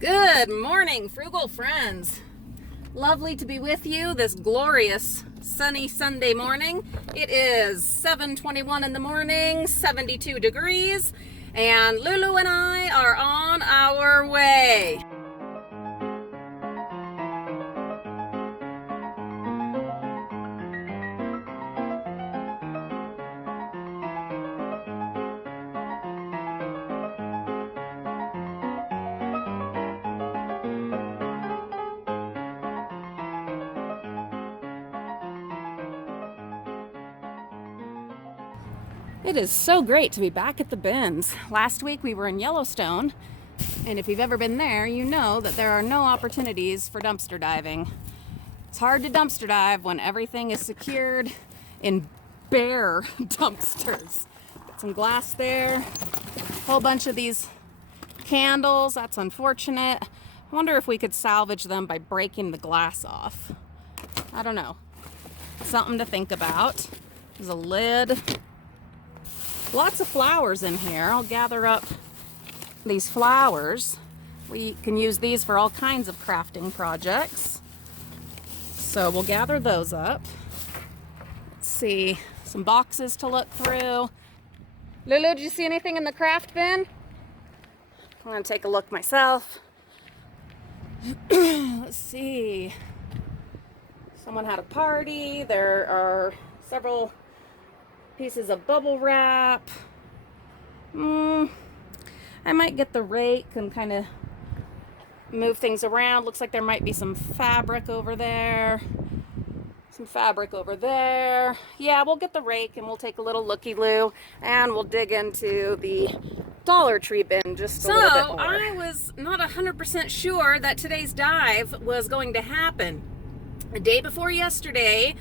Good morning, Frugal friends. Lovely to be with you this glorious sunny Sunday morning. It is 7:21 in the morning, 72 degrees, and Lulu and I are on our way. It is so great to be back at the bins. Last week we were in Yellowstone, and if you've ever been there, you know that there are no opportunities for dumpster diving. It's hard to dumpster dive when everything is secured in bare dumpsters. Got some glass there, a whole bunch of these candles. That's unfortunate. I wonder if we could salvage them by breaking the glass off. I don't know. Something to think about. There's a lid. Lots of flowers in here. I'll gather up these flowers. We can use these for all kinds of crafting projects. So we'll gather those up. Let's see, some boxes to look through. Lulu, did you see anything in the craft bin? I'm gonna take a look myself. Let's see. Someone had a party. There are several pieces of bubble wrap. I might get the rake and kind of move things around. Looks like there might be some fabric over there. Some fabric over there. Yeah, we'll get the rake and we'll take a little looky-loo and we'll dig into the Dollar Tree bin just a little bit more. So I was not 100% sure that today's dive was going to happen. The day before yesterday,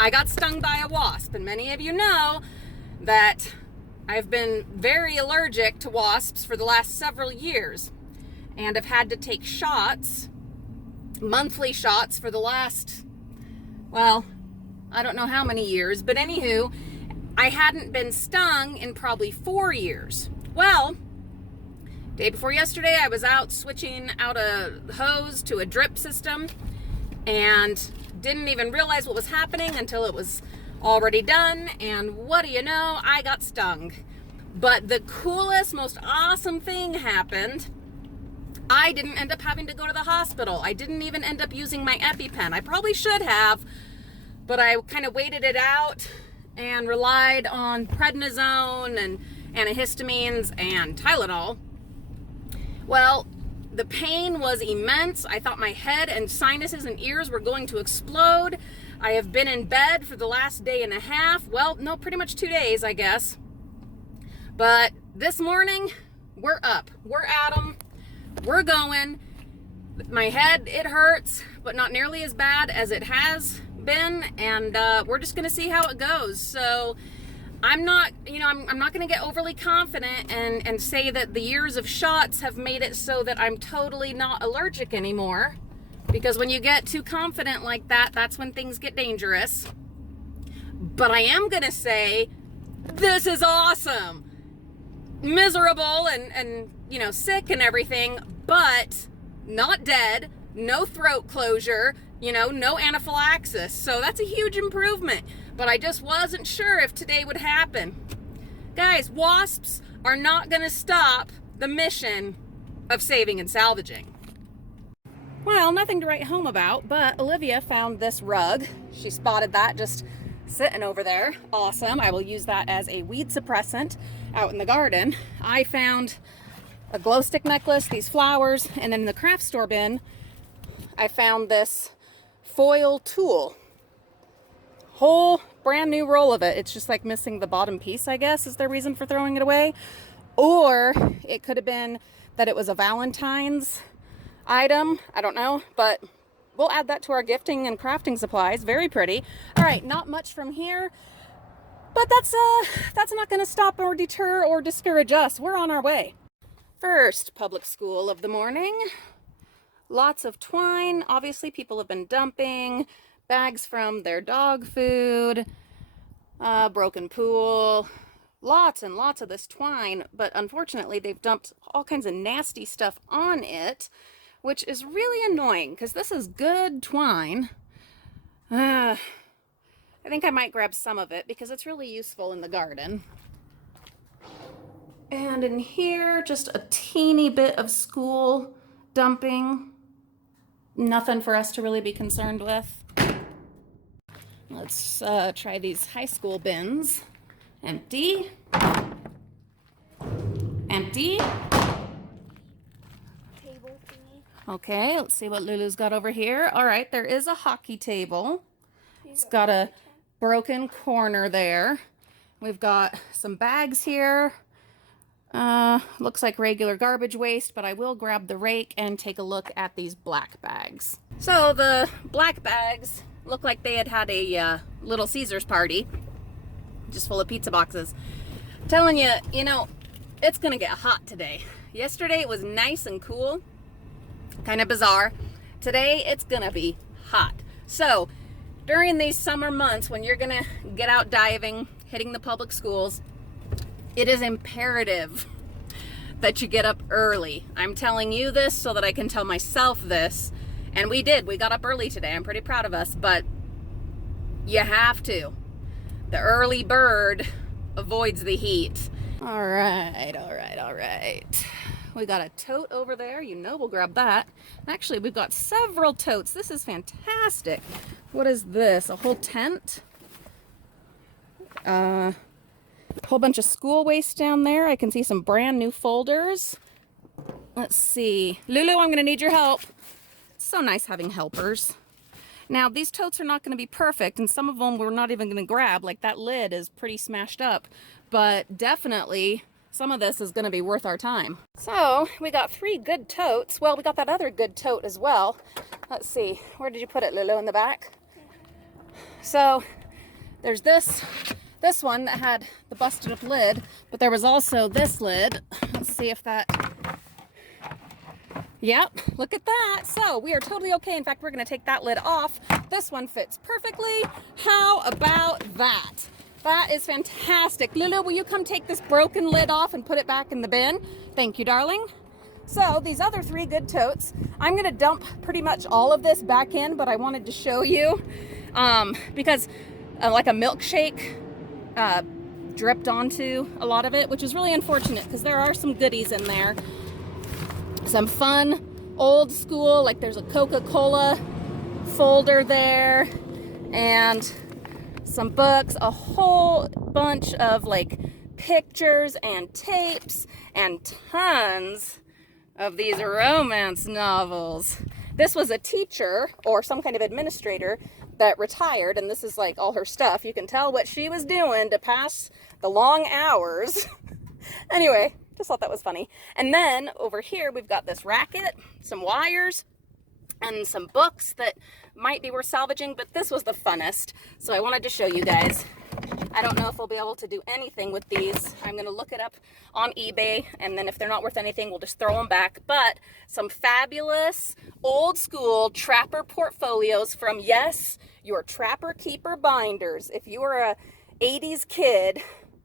I got stung by a wasp, and many of you know that I've been very allergic to wasps for the last several years, and I've had to take shots, monthly shots for the last, well, I don't know how many years, but anywho, I hadn't been stung in probably 4 years. Well, day before yesterday, I was out switching out a hose to a drip system, and didn't even realize what was happening until it was already done, and what do you know, I got stung. But the coolest, most awesome thing happened. I didn't end up having to go to the hospital. I didn't even end up using my EpiPen. I probably should have, but I kind of waited it out and relied on prednisone and antihistamines and Tylenol. Well, the pain was immense. I thought my head and sinuses and ears were going to explode. I have been in bed for the last day and a half. Well, no, pretty much 2 days, I guess. But this morning, we're up. We're at 'em. We're going. My head, it hurts, but not nearly as bad as it has been. And we're just going to see how it goes. So I'm not going to get overly confident and say that the years of shots have made it so that I'm totally not allergic anymore. Because when you get too confident like that, that's when things get dangerous. But I am going to say, this is awesome. Miserable and sick and everything, but not dead, no throat closure, no anaphylaxis. So that's a huge improvement. But I just wasn't sure if today would happen. Guys, wasps are not going to stop the mission of saving and salvaging. Well, nothing to write home about, but Olivia found this rug. She spotted that just sitting over there. Awesome. I will use that as a weed suppressant out in the garden. I found a glow stick necklace, these flowers, and then in the craft store bin, I found this foil tool. Whole brand new roll of it. It's just like missing the bottom piece, I guess, is their reason for throwing it away. Or it could have been that it was a Valentine's item. I don't know, but we'll add that to our gifting and crafting supplies. Very pretty. All right, not much from here, but that's not going to stop or deter or discourage us. We're on our way. First public school of the morning. Lots of twine. Obviously, people have been dumping bags from their dog food, broken pool, lots and lots of this twine, but unfortunately they've dumped all kinds of nasty stuff on it, which is really annoying because this is good twine. I think I might grab some of it because it's really useful in the garden. And in here, just a teeny bit of school dumping. Nothing for us to really be concerned with. Let's try these high school bins. Empty. Empty. Table thingy. Okay, let's see what Lulu's got over here. All right, there is a hockey table. It's got a broken corner there. We've got some bags here. Looks like regular garbage waste, but I will grab the rake and take a look at these black bags. So the black bags look like they had a Little Caesars party, just full of pizza boxes. I'm telling you, you know, it's gonna get hot today. Yesterday it was nice and cool, kind of bizarre. Today it's gonna be hot. So during these summer months when you're gonna get out diving, hitting the public schools, it is imperative that you get up early. I'm telling you this so that I can tell myself this. And we did. We got up early today. I'm pretty proud of us, but you have to. The early bird avoids the heat. All right, all right, all right. We got a tote over there. You know we'll grab that. Actually, we've got several totes. This is fantastic. What is this? A whole tent? Whole bunch of school waste down there. I can see some brand new folders. Let's see. Lulu, I'm gonna need your help. It's so nice having helpers. Now, these totes are not gonna be perfect, and some of them we're not even gonna grab. Like that lid is pretty smashed up, but definitely some of this is gonna be worth our time. So we got 3 good totes. Well, we got that other good tote as well. Let's see, where did you put it, Lulu? In the back? So there's this one that had the busted up lid, but there was also this lid. Let's see if that, yep, look at that. So we are totally okay. In fact, we're gonna take that lid off. This one fits perfectly. How about that? That is fantastic. Lulu, will you come take this broken lid off and put it back in the bin? Thank you, darling. So these other 3 good totes, I'm gonna dump pretty much all of this back in, but I wanted to show you because like a milkshake dripped onto a lot of it, which is really unfortunate because there are some goodies in there. Some fun old school, like there's a Coca-Cola folder there and some books, a whole bunch of like pictures and tapes and tons of these romance novels. This was a teacher or some kind of administrator that retired, and this is like all her stuff. You can tell what she was doing to pass the long hours. Anyway, just thought that was funny. And then over here we've got this racket, some wires, and some books that might be worth salvaging, but this was the funnest, so I wanted to show you guys. I don't know if we'll be able to do anything with these. I'm gonna look it up on eBay, and then if they're not worth anything, we'll just throw them back. But some fabulous old school trapper portfolios from, yes, your Trapper Keeper binders. If you were a 80s kid,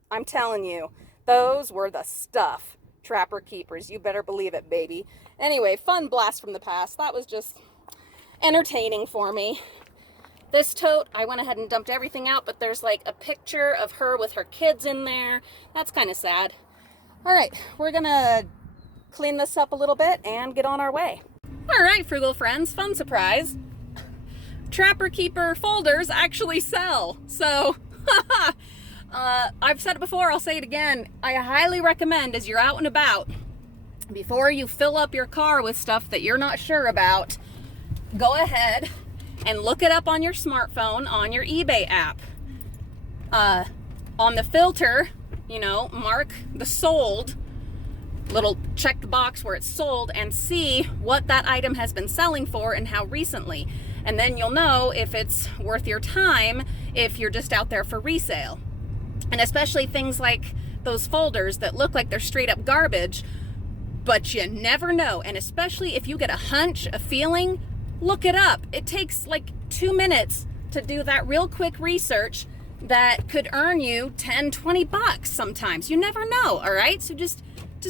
I'm telling you, those were the stuff. Trapper Keepers, you better believe it, baby. Anyway, fun blast from the past. That was just entertaining for me. This tote, I went ahead and dumped everything out, but there's like a picture of her with her kids in there. That's kind of sad. All right, we're gonna clean this up a little bit and get on our way. All right, Frugal friends, fun surprise. Trapper Keeper folders actually sell. So, I've said it before, I'll say it again. I highly recommend as you're out and about, before you fill up your car with stuff that you're not sure about, go ahead and look it up on your smartphone, on your eBay app. On the filter, you know, mark the sold, little check the box where it's sold, and see what that item has been selling for and how recently. And then you'll know if it's worth your time if you're just out there for resale. And especially things like those folders that look like they're straight up garbage, but you never know. And especially if you get a hunch, a feeling, look it up. It takes like 2 minutes to do that real quick research, that could earn you 10, 20 bucks sometimes. You never know, all right? So just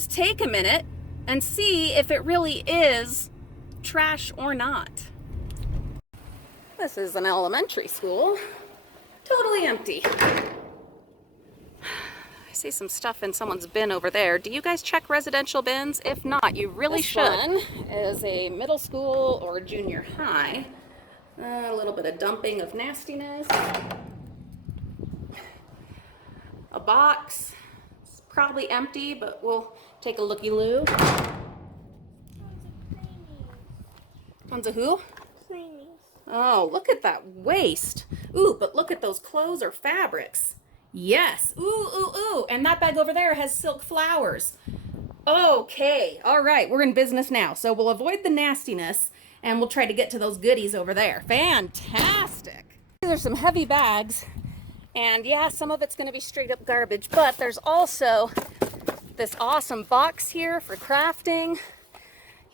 take a minute and see if it really is trash or not. This is an elementary school, totally empty. I see some stuff in someone's bin over there. Do you guys check residential bins? If not, you really should. This one is a middle school or junior high. A little bit of dumping of nastiness. A box. It's probably empty, but we'll take a looky-loo. Tons of who? Creamies. Oh, look at that waste. Ooh, but look at those clothes or fabrics. Yes. Ooh, ooh, ooh. And that bag over there has silk flowers. Okay. All right. We're in business now. So we'll avoid the nastiness and we'll try to get to those goodies over there. Fantastic. These are some heavy bags. And yeah, some of it's going to be straight up garbage, but there's also this awesome box here for crafting.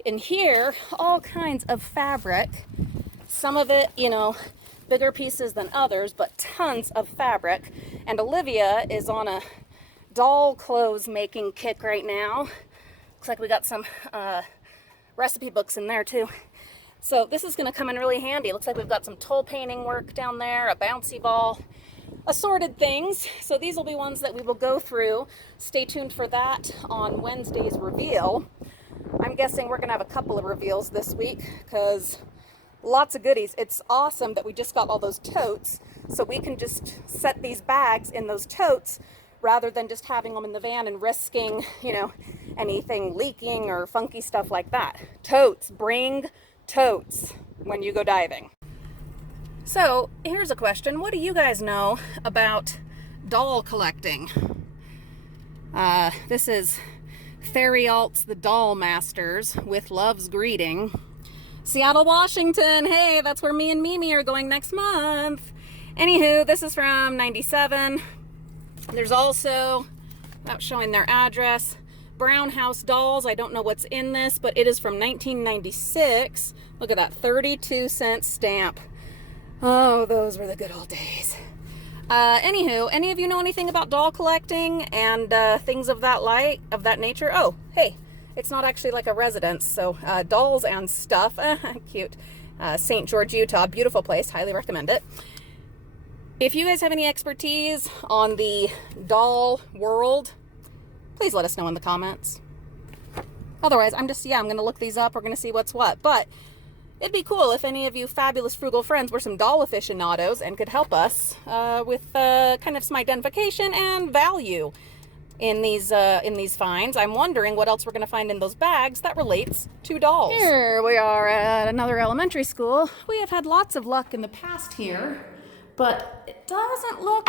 In here, all kinds of fabric. Some of it, you know, bigger pieces than others, but tons of fabric. And Olivia is on a doll clothes making kick right now. Looks like we got some recipe books in there too. So this is going to come in really handy. Looks like we've got some toll painting work down there, a bouncy ball, assorted things. So these will be ones that we will go through. Stay tuned for that on Wednesday's reveal. I'm guessing we're going to have a couple of reveals this week because lots of goodies. It's awesome that we just got all those totes, so we can just set these bags in those totes rather than just having them in the van and risking, you know, anything leaking or funky stuff like that. Totes, bring totes when you go diving. So here's a question. What do you guys know about doll collecting? This is Fairy Alts, the Doll Masters, with love's greeting. Seattle, Washington. Hey, that's where me and Mimi are going next month. Anywho, this is from 97. There's also, without showing their address, Brown House Dolls. I don't know what's in this, but it is from 1996. Look at that, 32-cent stamp. Oh, those were the good old days. Anywho, any of you know anything about doll collecting and things of that nature? Oh, hey. It's not actually like a residence, so dolls and stuff. Cute. St. George, Utah. Beautiful place. Highly recommend it. If you guys have any expertise on the doll world, please let us know in the comments. Otherwise, I'm going to look these up. We're going to see what's what. But it'd be cool if any of you fabulous frugal friends were some doll aficionados and could help us with kind of some identification and value in these finds. I'm wondering what else we're going to find in those bags that relates to dolls. Here we are at another elementary school. We have had lots of luck in the past here, but it doesn't look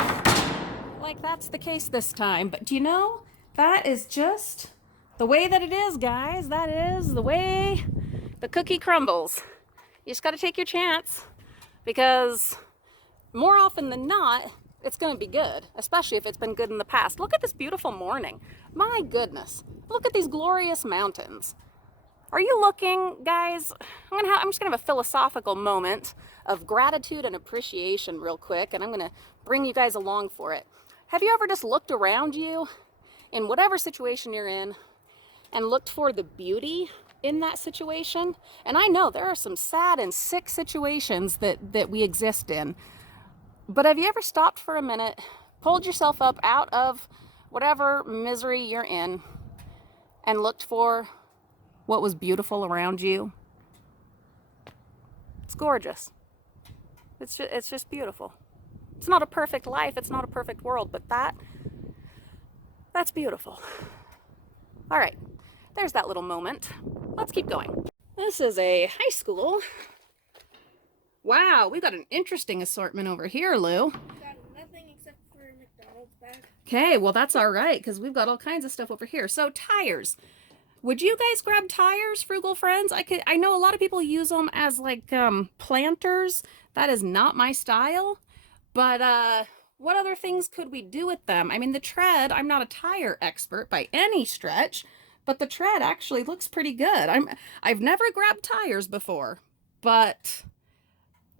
like that's the case this time. But do you know, that is just the way that it is, guys. That is the way the cookie crumbles. You just got to take your chance, because more often than not, it's going to be good, especially if it's been good in the past. Look at this beautiful morning. My goodness. Look at these glorious mountains. Are you looking, guys? I'm just going to have a philosophical moment of gratitude and appreciation real quick, and I'm going to bring you guys along for it. Have you ever just looked around you in whatever situation you're in and looked for the beauty in that situation? And I know there are some sad and sick situations that we exist in. But have you ever stopped for a minute, pulled yourself up out of whatever misery you're in, and looked for what was beautiful around you? It's gorgeous. It's just beautiful. It's not a perfect life, it's not a perfect world, but that's beautiful. All right, there's that little moment. Let's keep going. This is a high school. Wow, we got an interesting assortment over here, Lou. Got nothing except for a McDonald's bag. Okay, well that's all right, because we've got all kinds of stuff over here. So tires. Would you guys grab tires, frugal friends? I know a lot of people use them as like planters. That is not my style. But what other things could we do with them? I mean, the tread, I'm not a tire expert by any stretch, but the tread actually looks pretty good. I've never grabbed tires before, but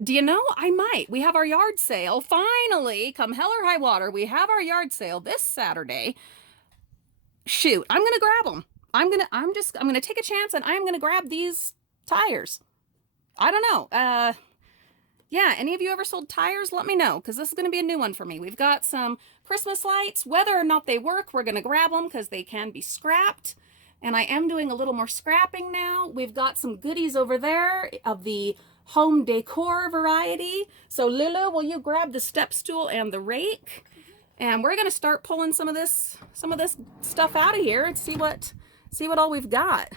Do you know? I might. We have our yard sale. Finally, come hell or high water, we have our yard sale this Saturday. Shoot, I'm gonna grab them. I'm gonna take a chance and I'm gonna grab these tires. I don't know. Yeah, any of you ever sold tires? Let me know, because this is gonna be a new one for me. We've got some Christmas lights. Whether or not they work, we're gonna grab them because they can be scrapped. And I am doing a little more scrapping now. We've got some goodies over there of the home decor variety. So Lulu, will you grab the step stool and the rake? And we're gonna start pulling some of this stuff out of here and see what all we've got.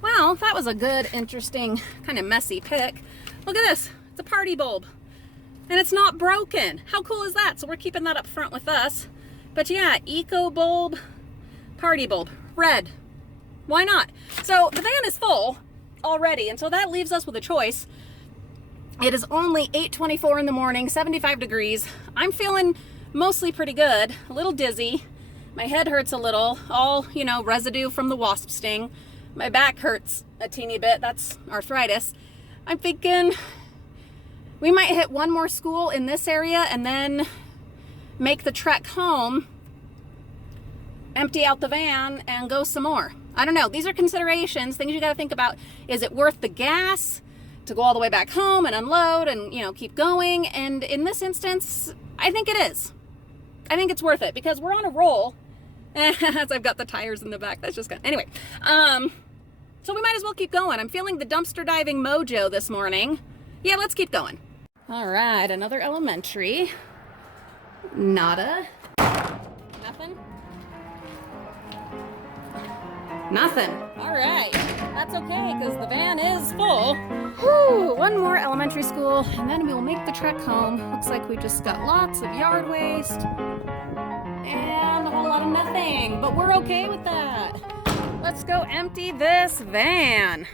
Well, that was a good, interesting, kind of messy pick. Look at this. It's a party bulb. And it's not broken. How cool is that? So we're keeping that up front with us. But yeah, eco bulb, party bulb, red. Why not? So the van is full already, and so that leaves us with a choice. It is only 8:24 in the morning, 75 degrees. I'm feeling mostly pretty good, a little dizzy. My head hurts a little, all, you know, residue from the wasp sting. My back hurts a teeny bit, that's arthritis. I'm thinking we might hit one more school in this area and then make the trek home, empty out the van, and go some more. I don't know. These are considerations, things you got to think about. Is it worth the gas to go all the way back home and unload and, you know, keep going? And in this instance, I think it is. I think it's worth it because we're on a roll. As I've got the tires in the back. That's just good. Anyway, so we might as well keep going. I'm feeling the dumpster diving mojo this morning. Yeah, let's keep going. All right, another elementary. Nada. Nothing? Nothing. All right. That's okay, because the van is full. Whew, one more elementary school, and then we will make the trek home. Looks like we just got lots of yard waste and a whole lot of nothing, but we're okay with that. Let's go empty this van.